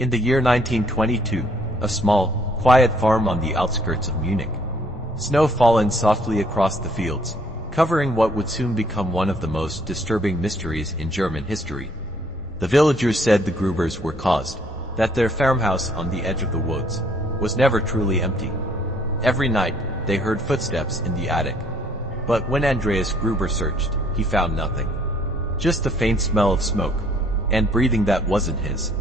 In the year 1922, a small, quiet farm on the outskirts of Munich. Snow fallen softly across the fields, covering what would soon become one of the most disturbing mysteries in German history. The villagers said the Grubers were caused, that their farmhouse on the edge of the woods was never truly empty. Every night, they heard footsteps in the attic. But when Andreas Gruber searched, he found nothing. Just the faint smell of smoke, and breathing that wasn't his.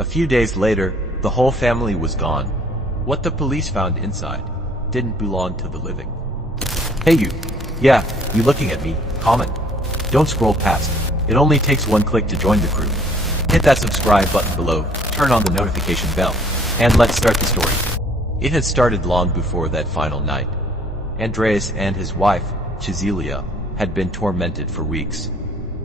A few days later, the whole family was gone. What the police found inside didn't belong to the living. Hey you. Yeah, you looking at me? Comment. Don't scroll past. It only takes one click to join the crew. Hit that subscribe button below, turn on the notification bell, and let's start the story. It had started long before that final night. Andreas and his wife, Cecilia, had been tormented for weeks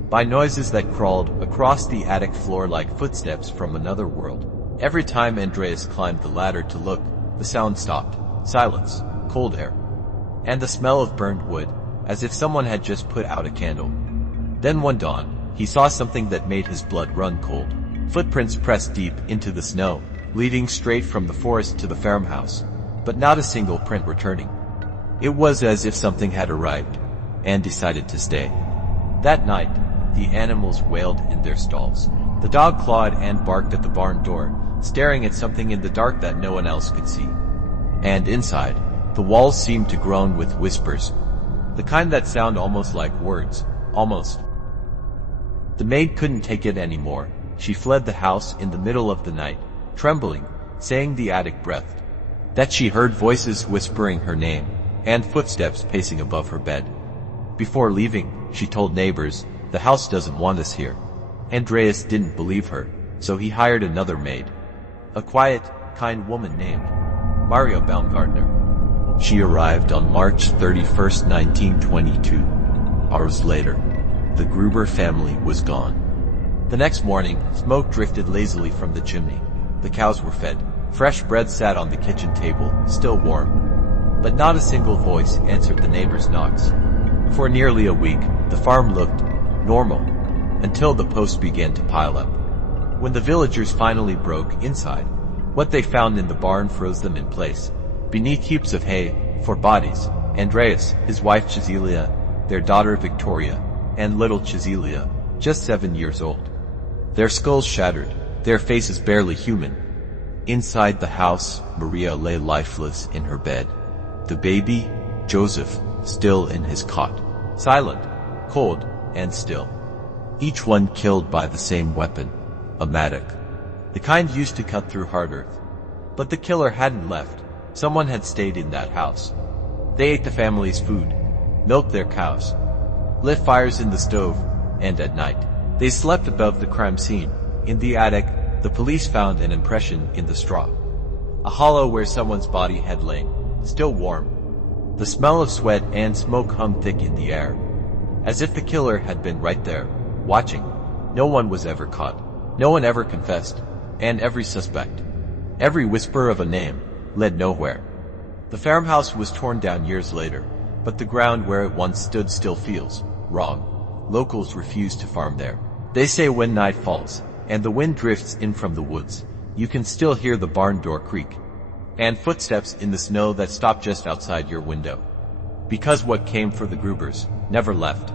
by noises that crawled across the attic floor like footsteps from another world. Every time Andreas climbed the ladder to look, the sound stopped. Silence, cold air, and the smell of burned wood, as if someone had just put out a candle. Then one dawn, he saw something that made his blood run cold. Footprints pressed deep into the snow, leading straight from the forest to the farmhouse, but not a single print returning. It was as if something had arrived and decided to stay. That night, the animals wailed in their stalls. The dog clawed and barked at the barn door, staring at something in the dark that no one else could see. And inside, the walls seemed to groan with whispers, the kind that sound almost like words, almost. The maid couldn't take it anymore. She fled the house in the middle of the night, trembling, saying the attic breathed, that she heard voices whispering her name, and footsteps pacing above her bed. Before leaving, she told neighbors, the house doesn't want us here. Andreas didn't believe her, so he hired another maid. A quiet, kind woman named Maria Baumgartner. She arrived on March 31st, 1922. Hours later, the Gruber family was gone. The next morning, smoke drifted lazily from the chimney. The cows were fed. Fresh bread sat on the kitchen table, still warm. But not a single voice answered the neighbors' knocks. For nearly a week, the farm looked normal, until the posts began to pile up. When the villagers finally broke inside, what they found in the barn froze them in place. Beneath heaps of hay, for bodies, Andreas, his wife Cecilia, their daughter Victoria, and little Cecilia, just 7 years old. Their skulls shattered, their faces barely human. Inside the house, Maria lay lifeless in her bed. The baby, Joseph, still in his cot. Silent, cold, and still. Each one killed by the same weapon, a mattock. The kind used to cut through hard earth. But the killer hadn't left. Someone had stayed in that house. They ate the family's food, milked their cows, lit fires in the stove, and at night, they slept above the crime scene. In the attic, the police found an impression in the straw. A hollow where someone's body had lain, still warm. The smell of sweat and smoke hung thick in the air, as if the killer had been right there, watching. No one was ever caught. No one ever confessed. And every suspect, every whisper of a name, led nowhere. The farmhouse was torn down years later, but the ground where it once stood still feels wrong. Locals refuse to farm there. They say when night falls, and the wind drifts in from the woods, you can still hear the barn door creak, and footsteps in the snow that stop just outside your window. Because what came for the Grubers never left.